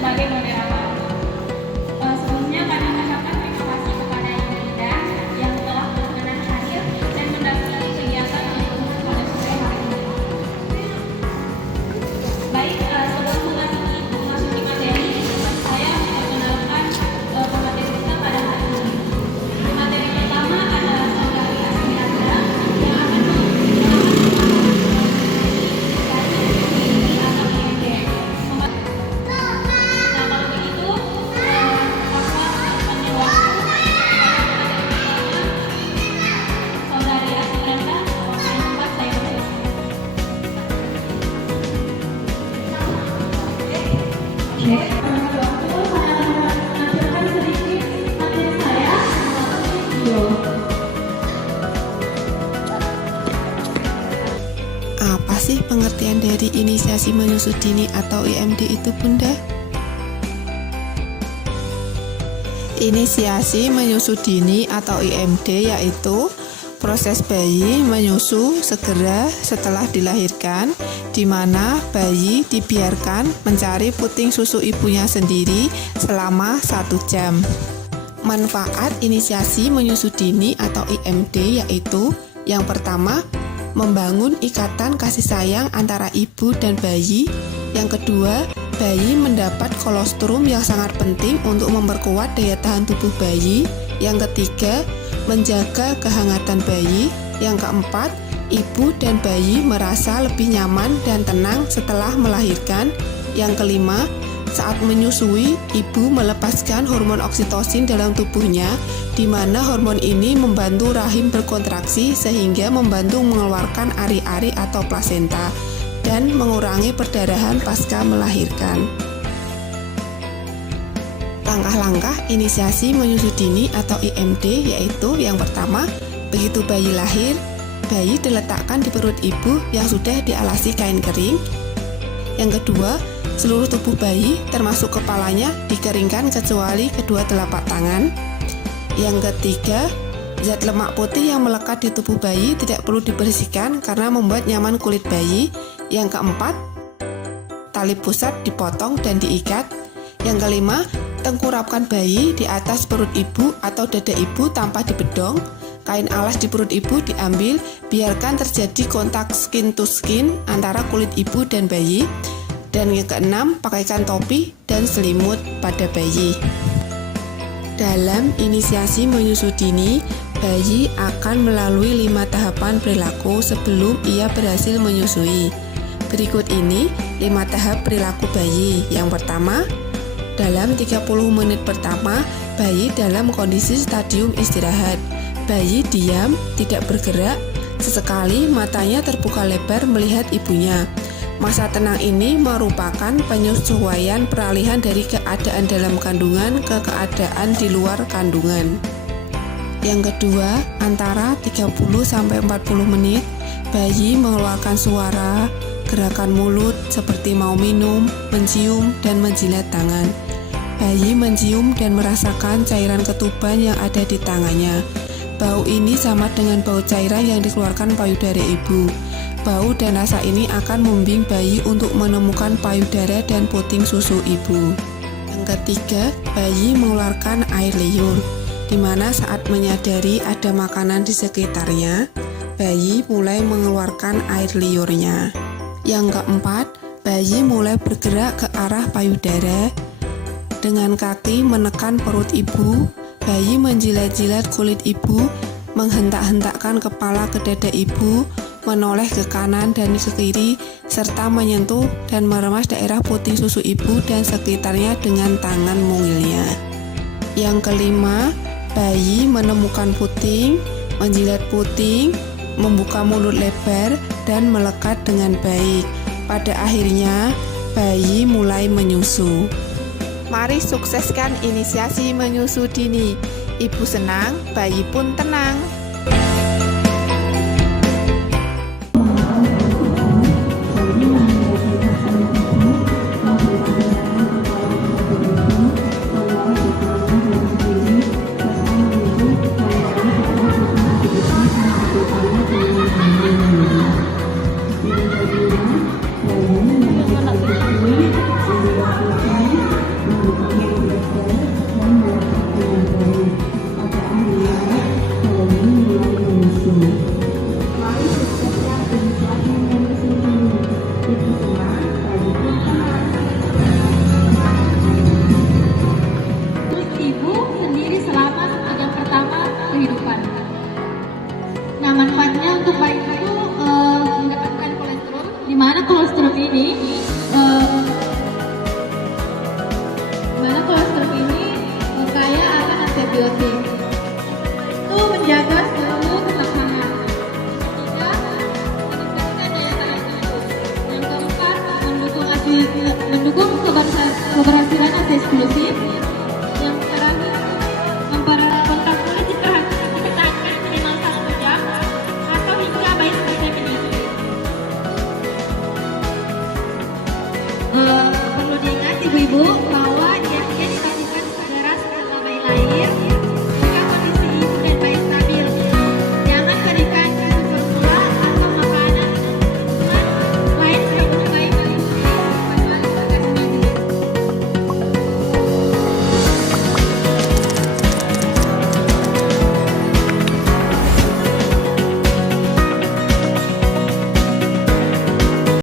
sebagai moderator. Sebelumnya kami mengucapkan terima kasih kepada Ibu Ida yang telah berkenan hadir dan mendampingi kegiatan Ibu pada sore hari ini. Baik, sebelum memasuki materi, saya memperkenalkan pemateri kita pada hari ini. Materi pertama adalah saudari Asmiranda yang akan Apa sih pengertian dari inisiasi menyusui dini atau IMD itu, Bunda? Inisiasi menyusui dini atau IMD yaitu proses bayi menyusu segera setelah dilahirkan, di mana bayi dibiarkan mencari puting susu ibunya sendiri selama 1 jam. Manfaat inisiasi menyusui dini atau IMD yaitu yang pertama, membangun ikatan kasih sayang antara ibu dan bayi. Yang kedua, bayi mendapat kolostrum yang sangat penting untuk memperkuat daya tahan tubuh bayi. Yang ketiga, menjaga kehangatan bayi. Yang keempat, ibu dan bayi merasa lebih nyaman dan tenang setelah melahirkan. Yang kelima, saat menyusui, ibu melepaskan hormon oksitosin dalam tubuhnya, di mana hormon ini membantu rahim berkontraksi sehingga membantu mengeluarkan ari-ari atau plasenta dan mengurangi perdarahan pasca melahirkan. Langkah-langkah inisiasi menyusui dini atau IMD yaitu yang pertama, begitu bayi lahir, bayi diletakkan di perut ibu yang sudah dialasi kain kering. Yang kedua, seluruh tubuh bayi termasuk kepalanya dikeringkan kecuali kedua telapak tangan. Yang ketiga, zat lemak putih yang melekat di tubuh bayi tidak perlu dibersihkan karena membuat nyaman kulit bayi. Yang keempat, tali pusat dipotong dan diikat. Yang kelima, tengkurapkan bayi di atas perut ibu atau dada ibu tanpa dibedong. Kain alas di perut ibu diambil, biarkan terjadi kontak skin to skin antara kulit ibu dan bayi. Dan yang keenam, pakaikan topi dan selimut pada bayi. Dalam inisiasi menyusui dini, bayi akan melalui 5 tahapan perilaku sebelum ia berhasil menyusui. Berikut ini 5 tahap perilaku bayi. Yang pertama, dalam 30 menit pertama, bayi dalam kondisi stadium istirahat. Bayi diam, tidak bergerak, sesekali matanya terbuka lebar melihat ibunya. Masa tenang ini merupakan penyesuaian peralihan dari keadaan dalam kandungan ke keadaan di luar kandungan. Yang kedua, antara 30-40 menit, bayi mengeluarkan suara, gerakan mulut seperti mau minum, mencium, dan menjilat tangan. Bayi mencium dan merasakan cairan ketuban yang ada di tangannya. Bau ini sama dengan bau cairan yang dikeluarkan payudara ibu. Bau dan rasa ini akan membimbing bayi untuk menemukan payudara dan puting susu ibu. Yang ketiga, bayi mengeluarkan air liur, di mana saat menyadari ada makanan di sekitarnya, bayi mulai mengeluarkan air liurnya. Yang keempat, bayi mulai bergerak ke arah payudara. Dengan kaki menekan perut ibu, bayi menjilat-jilat kulit ibu, menghentak-hentakkan kepala ke dada ibu, menoleh ke kanan dan ke kiri, serta menyentuh dan meremas daerah puting susu ibu dan sekitarnya dengan tangan mungilnya. Yang kelima, bayi menemukan puting, menjilat puting, membuka mulut lebar, dan melekat dengan baik. Pada akhirnya, bayi mulai menyusu. Mari sukseskan inisiasi menyusui dini. Ibu senang, bayi pun tenang. kolostrum ini kaya akan antibiotik. Itu menjaga seluruh ketahanan. Ketiga, meningkatkan daya tahan tubuh. Yang keempat, mendukung keberhasilan anti eksklusif. Yang terakhir, kontak kulit dipertahankan minimal 1 jam atau hingga bayi selesai menyusui. Perlu diingat ibu-ibu bahwa